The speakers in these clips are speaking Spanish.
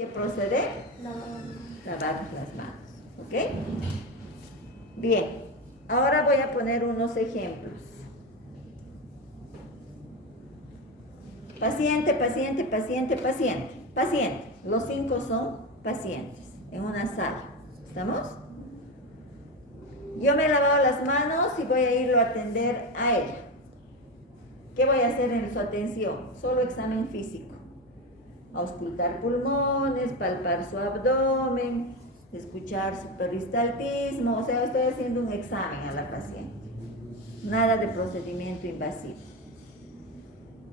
¿Qué procede? Lavar las manos. ¿Ok? Bien. Ahora voy a poner unos ejemplos. Paciente, paciente, paciente, paciente. Paciente. Los 5 son pacientes en una sala. ¿Estamos? Yo me he lavado las manos y voy a irlo a atender a ella. ¿Qué voy a hacer en su atención? Solo examen físico. Auscultar pulmones, palpar su abdomen, escuchar su peristaltismo. O sea, estoy haciendo un examen a la paciente. Nada de procedimiento invasivo.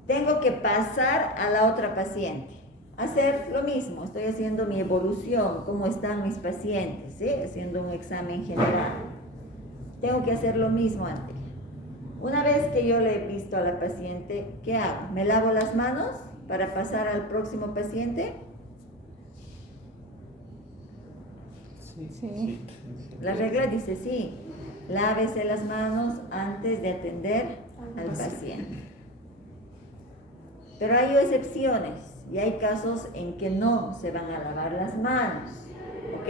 Tengo que pasar a la otra paciente. Hacer lo mismo. Estoy haciendo mi evolución, cómo están mis pacientes, ¿sí? Haciendo un examen general. Tengo que hacer lo mismo ante ella. Una vez que yo le he visto a la paciente, ¿qué hago? ¿Me lavo las manos para pasar al próximo paciente? Sí. La regla dice sí. Lávese las manos antes de atender al paciente. Pero hay excepciones y hay casos en que no se van a lavar las manos. ¿Ok?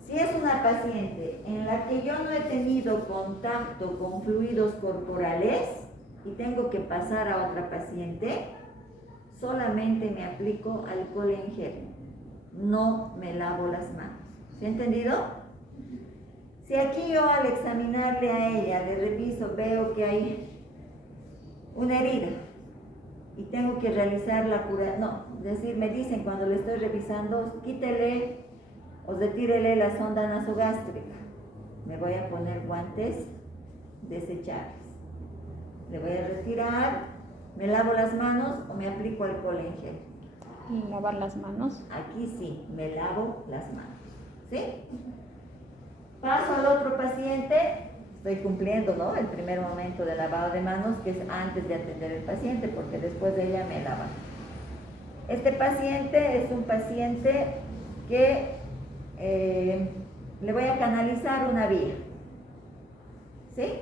Si es una paciente en la que yo no he tenido contacto con fluidos corporales y tengo que pasar a otra paciente, solamente me aplico alcohol en gel. No me lavo las manos. ¿Se ha entendido? Si aquí yo al examinarle a ella, le reviso, veo que hay una herida y tengo que realizar la cura, no, es decir, me dicen cuando le estoy revisando, quítele o retírele la sonda nasogástrica. Me voy a poner guantes desechables. Le voy a retirar, me lavo las manos o me aplico alcohol en gel. Y lavar las manos. Aquí sí, me lavo las manos. ¿Sí? Paso al otro paciente. Estoy cumpliendo, ¿no? El primer momento de lavado de manos, que es antes de atender al paciente, porque después de ella me lava. Este paciente es un paciente que le voy a canalizar una vía. ¿Sí?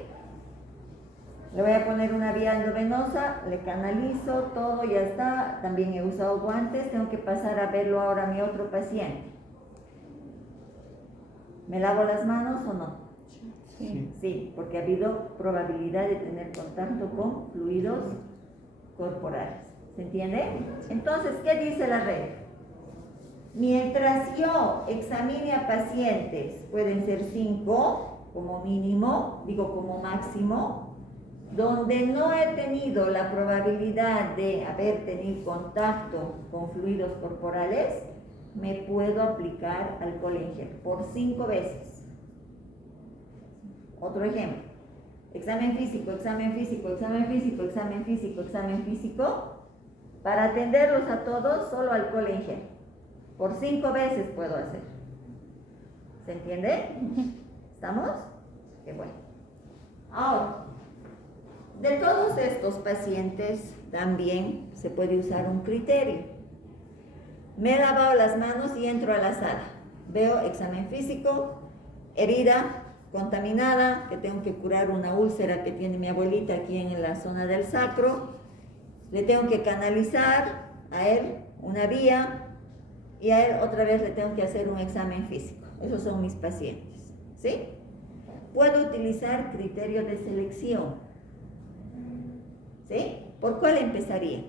Le voy a poner una vía endovenosa, le canalizo, todo ya está. También he usado guantes, tengo que pasar a verlo ahora a mi otro paciente. ¿Me lavo las manos o no? Sí, porque ha habido probabilidad de tener contacto con fluidos corporales. ¿Se entiende? Entonces, ¿qué dice la regla? Mientras yo examine a pacientes, pueden ser 5 como mínimo, digo como máximo, donde no he tenido la probabilidad de haber tenido contacto con fluidos corporales, me puedo aplicar alcohol en gel por 5 veces. Otro ejemplo, examen físico, examen físico, examen físico, examen físico, examen físico. Para atenderlos a todos, solo alcohol en gel. Por 5 veces puedo hacer. ¿Se entiende? ¿Estamos? Qué bueno. Ahora, de todos estos pacientes también se puede usar un criterio. Me he lavado las manos y entro a la sala. Veo examen físico, herida contaminada, que tengo que curar una úlcera que tiene mi abuelita aquí en la zona del sacro. Le tengo que canalizar a él una vía y a él otra vez le tengo que hacer un examen físico. Esos son mis pacientes. ¿Sí? Puedo utilizar criterio de selección. ¿Sí? ¿Por cuál empezaría?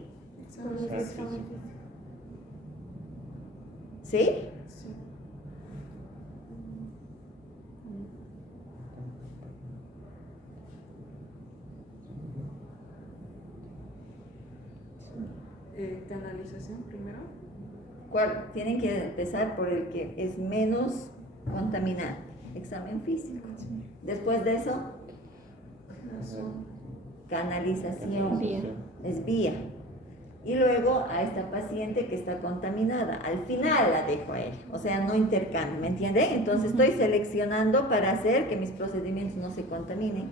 ¿Sí? Canalización primero. ¿Cuál? Tienen que empezar por el que es menos contaminante. Examen físico. Después de eso, canalización. Vía. Es vía. Y luego a esta paciente que está contaminada. Al final la dejo a ella. O sea, no intercambio. ¿Me entienden? Entonces estoy seleccionando para hacer que mis procedimientos no se contaminen.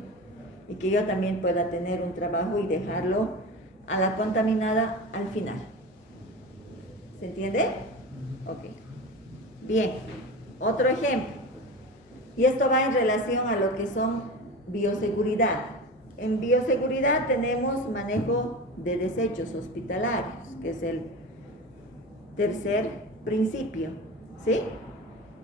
Y que yo también pueda tener un trabajo y dejarlo a la contaminada al final. ¿Se entiende? Ok. Bien. Otro ejemplo. Y esto va en relación a lo que son bioseguridad. En bioseguridad tenemos manejo de desechos hospitalarios, que es el tercer principio, ¿sí?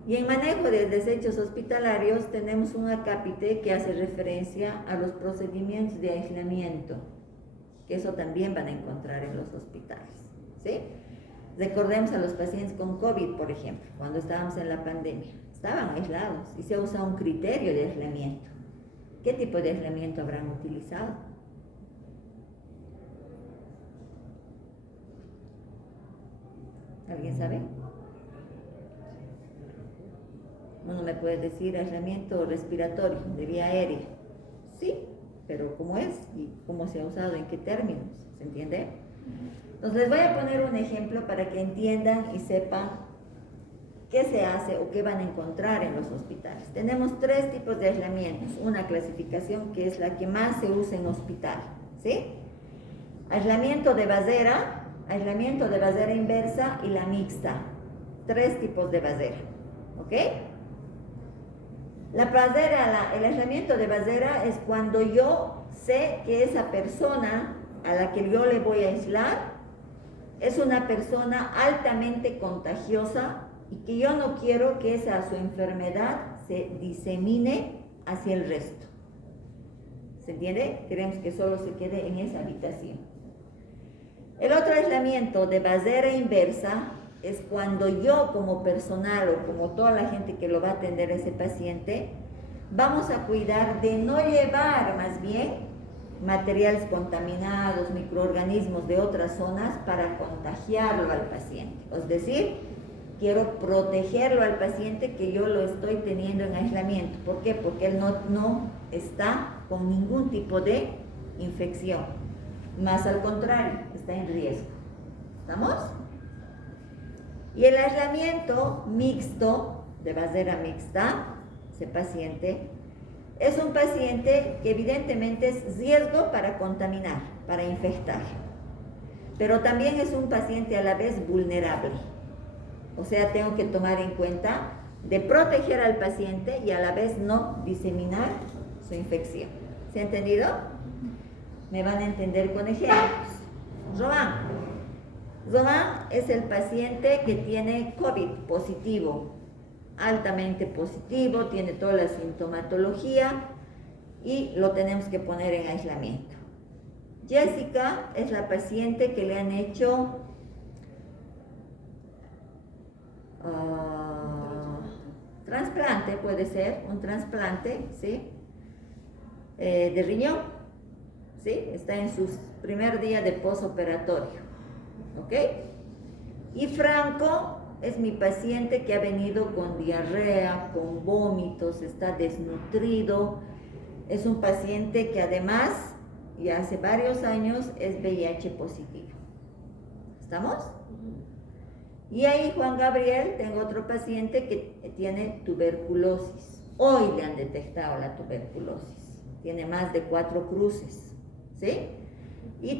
Y en manejo de desechos hospitalarios tenemos un acápite que hace referencia a los procedimientos de aislamiento, que eso también van a encontrar en los hospitales, ¿sí? Recordemos a los pacientes con COVID, por ejemplo, cuando estábamos en la pandemia, estaban aislados y se ha usado un criterio de aislamiento. ¿Qué tipo de aislamiento habrán utilizado? ¿Alguien sabe? Uno me puede decir aislamiento respiratorio, de vía aérea. Sí, pero ¿cómo es? ¿Y cómo se ha usado? ¿En qué términos? ¿Se entiende? Entonces les voy a poner un ejemplo para que entiendan y sepan qué se hace o qué van a encontrar en los hospitales. Tenemos 3 tipos de aislamientos, una clasificación que es la que más se usa en hospital, ¿sí? Aislamiento de basera inversa y la mixta. 3 tipos de basera, ¿ok? El aislamiento de basera es cuando yo sé que esa persona a la que yo le voy a aislar es una persona altamente contagiosa y que yo no quiero que su enfermedad se disemine hacia el resto. ¿Se entiende? Queremos que solo se quede en esa habitación. El otro aislamiento de basera inversa es cuando yo como personal o como toda la gente que lo va a atender a ese paciente, vamos a cuidar de no llevar más bien materiales contaminados, microorganismos de otras zonas para contagiarlo al paciente. Es decir, quiero protegerlo al paciente que yo lo estoy teniendo en aislamiento. ¿Por qué? Porque él no está con ningún tipo de infección. Más al contrario, está en riesgo. ¿Estamos? Y el aislamiento mixto, de basera mixta, ese paciente, es un paciente que evidentemente es riesgo para contaminar, para infectar. Pero también es un paciente a la vez vulnerable. O sea, tengo que tomar en cuenta de proteger al paciente y a la vez no diseminar su infección. ¿Se ha entendido? Me van a entender con ejemplos. Román es el paciente que tiene COVID positivo, altamente positivo, tiene toda la sintomatología y lo tenemos que poner en aislamiento. Jessica es la paciente que le han hecho trasplante, puede ser un trasplante, ¿sí? De riñón, ¿sí? Está en su primer día de posoperatorio, ¿ok? Y Franco es mi paciente que ha venido con diarrea, con vómitos, está desnutrido. Es un paciente que además, ya hace varios años, es VIH positivo. ¿Estamos? Y ahí Juan Gabriel, tengo otro paciente que tiene tuberculosis. Hoy le han detectado la tuberculosis. Tiene más de 4 cruces, ¿sí?